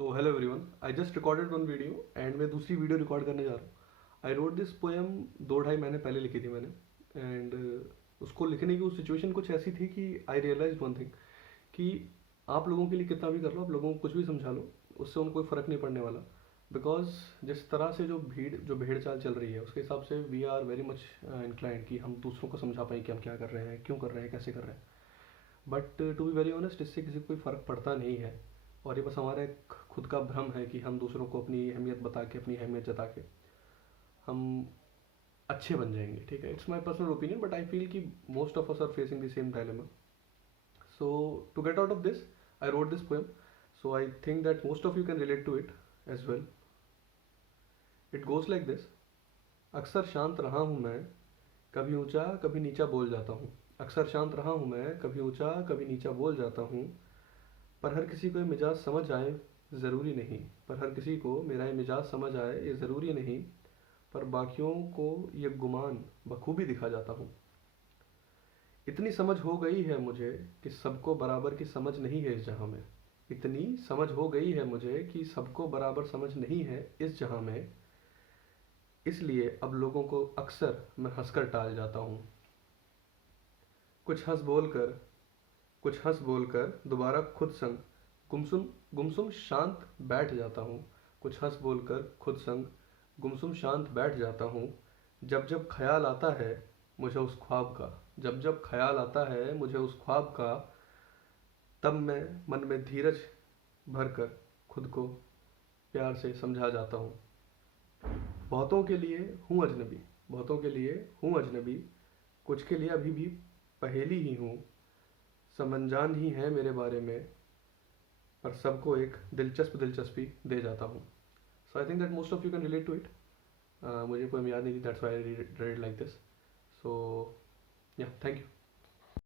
तो hello everyone, I just recorded one video and मैं दूसरी वीडियो रिकॉर्ड करने जा रहा हूँ. आई रोट दिस पोएम 2-2.5 महीने पहले लिखी थी मैंने. एंड उसको लिखने की उस सिचुएशन कुछ ऐसी थी कि आई रियलाइज वन थिंग कि आप लोगों के लिए कितना भी कर लो, आप लोगों को कुछ भी समझा लो, उससे उनको कोई फ़र्क नहीं पड़ने वाला. बिकॉज जिस तरह से जो भेड़ चाल चल रही है उसके हिसाब से we are very much inclined कि हम दूसरों को समझा पाएँ कि हम क्या कर रहे हैं, क्यों कर रहे हैं, कैसे कर रहे हैं. But to be very honest, इससे किसी को कोई फ़र्क पड़ता नहीं है. और ये बस हमारा एक खुद का भ्रम है कि हम दूसरों को अपनी अहमियत बता के, अपनी अहमियत जता के हम अच्छे बन जाएंगे. ठीक है, it's my personal opinion, but I feel कि most of us are facing the same dilemma. So to get out of this I wrote this poem. So I think that most of you can relate to it as well. It goes like this. अक्सर शांत रहा हूँ मैं, कभी ऊंचा कभी नीचा बोल जाता हूँ. अक्सर शांत रहा हूँ मैं, कभी ऊंचा कभी नीचा बोल जाता हूँ. पर हर किसी को ये मिजाज समझ आए ज़रूरी नहीं. पर हर किसी को मेरा ये मिजाज समझ आए ये ज़रूरी नहीं. पर बाकियों को ये गुमान बखूबी दिखा जाता हूँ. इतनी समझ हो गई है मुझे कि सबको बराबर की समझ नहीं है इस जहाँ में. इतनी समझ हो गई है मुझे कि सबको बराबर समझ नहीं है इस जहाँ में. इसलिए अब लोगों को अक्सर मैं हंसकर टाल जाता हूँ. कुछ हंस बोल कर कुछ हंस बोलकर दोबारा खुद संग गुमसुम गुमसुम शांत बैठ जाता हूँ. कुछ हंस बोलकर खुद संग गुमसुम शांत बैठ जाता हूँ. जब जब ख्याल आता है मुझे उस ख्वाब का, जब जब ख्याल आता है मुझे उस ख्वाब का, तब मैं मन में धीरज भर कर खुद को प्यार से समझा जाता हूँ. बहुतों के लिए हूँ अजनबी, बहुतों के लिए हूँ अजनबी, कुछ के लिए अभी भी पहेली ही हूँ. समंजान ही है मेरे बारे में, पर सबको एक दिलचस्पी दे जाता हूँ. So I think that most of you can relate to it. मुझे पोएम याद नहीं थी, that's why I read like this. So yeah, thank you.